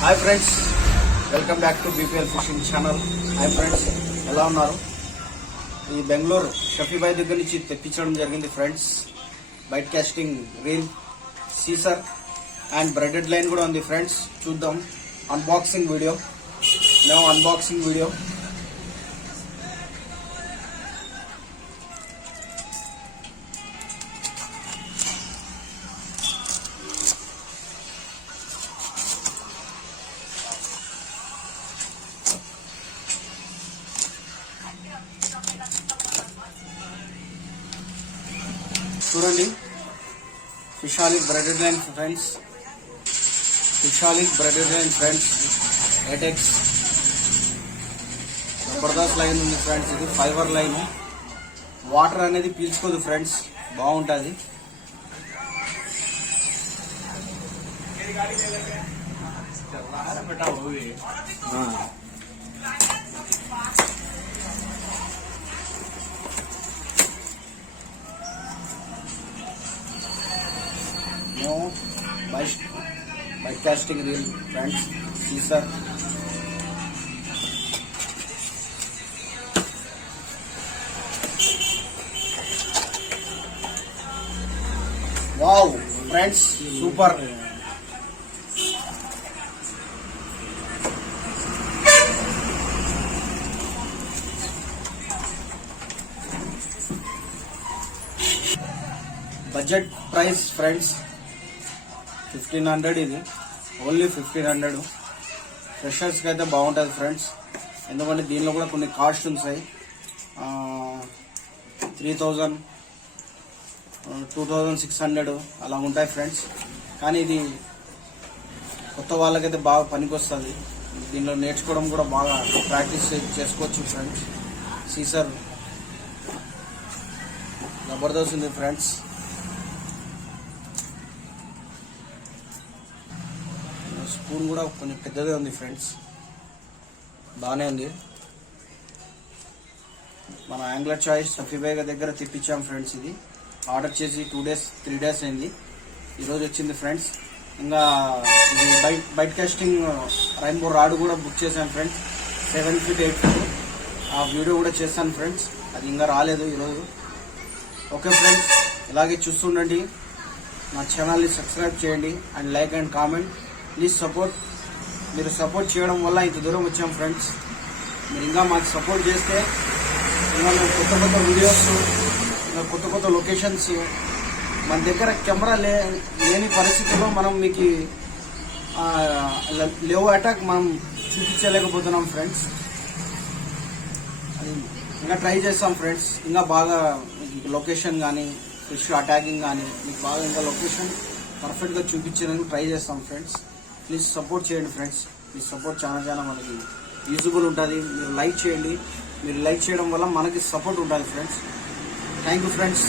Hi friends, welcome back to BPL fishing channel. Hi friends, ఎలా ఉన్నారు? ఈ బెంగళూరు షఫీబాయ్ దగ్గర నుంచి తెప్పించడం జరిగింది friends. Bait casting reel, scissor and braided line కూడా ఉంది ఫ్రెండ్స్. చూద్దాం అన్బాక్సింగ్ వీడియో. Unboxing video. చూడండి, Fishaholic braided line friends. Fishaholic braided line friends, ఎటెక్స్ జబర్దస్త్ లైన్ ఉంది ఫ్రెండ్స్. ఇది ఫైబర్ లైన్, వాటర్ అనేది పీల్చుకోదు ఫ్రెండ్స్, బాగుంటుంది. Bait casting reel friends, scissor. Wow friends, super. Budget price friends 1500. ఇది ఓన్లీ 1500. ఫ్రెషర్స్కి అయితే బాగుంటుంది ఫ్రెండ్స్, ఎందుకంటే దీనిలో కూడా కొన్ని కాస్ట్ ఉంటాయి. 3000, 2600 అలా ఉంటాయి ఫ్రెండ్స్. కానీ ఇది కొత్త వాళ్ళకైతే బాగా పనికొస్తుంది. దీనిలో నేర్చుకోవడం కూడా బాగా ప్రాక్టీస్ చేసుకోవచ్చు ఫ్రెండ్స్. సీసర్ జబర్దస్త్ ఉంది ఫ్రెండ్స్. స్పూన్ కూడా కొంచెం పెద్దదే ఉంది ఫ్రెండ్స్, బాగానే ఉంది. మన యాంగ్లర్ చాయిస్ షఫీబాయ్ దగ్గర తెప్పించాం ఫ్రెండ్స్. ఇది ఆర్డర్ చేసి 2 days 3 days అయింది, ఈరోజు వచ్చింది ఫ్రెండ్స్. ఇంకా ఇది బైట్ కాస్టింగ్ రైన్బో రాడ్ కూడా బుక్ చేశాను ఫ్రెండ్స్, 7 feet 8 feet. ఆ వీడియో కూడా చేశాను ఫ్రెండ్స్, అది ఇంకా రాలేదు ఈరోజు. ఓకే ఫ్రెండ్స్, ఇలాగే చూస్తుండండి. నా ఛానల్ని సబ్స్క్రైబ్ చేయండి and like and comment. Please support. మీరు సపోర్ట్ చేయడం వల్ల ఇంత దూరం వచ్చాం ఫ్రెండ్స్. మీరు ఇంకా మాకు సపోర్ట్ చేస్తే ఇంకా మేము కొత్త కొత్త వీడియోస్, ఇంకా కొత్త కొత్త లొకేషన్స్, మన దగ్గర కెమెరా లేని పరిస్థితుల్లో మనం మీకు లేవ్ అటాక్ మనం చూపించలేకపోతున్నాం ఫ్రెండ్స్. అది ఇంకా ట్రై చేస్తాం ఫ్రెండ్స్. ఇంకా బాగా లొకేషన్ కానీ ఫిష్ అటాకింగ్ కానీ మీకు బాగా ఇంకా లొకేషన్ పర్ఫెక్ట్గా చూపించడానికి ట్రై చేస్తాం ఫ్రెండ్స్. ప్లీజ్ సపోర్ట్ చేయండి ఫ్రెండ్స్. మీ సపోర్ట్ చాలా మనకి యూజబుల్ ఉంటుంది. మీరు లైక్ చేయండి. మీరు లైక్ చేయడం వల్ల మనకి సపోర్ట్ ఉంటుంది ఫ్రెండ్స్. Thank you friends.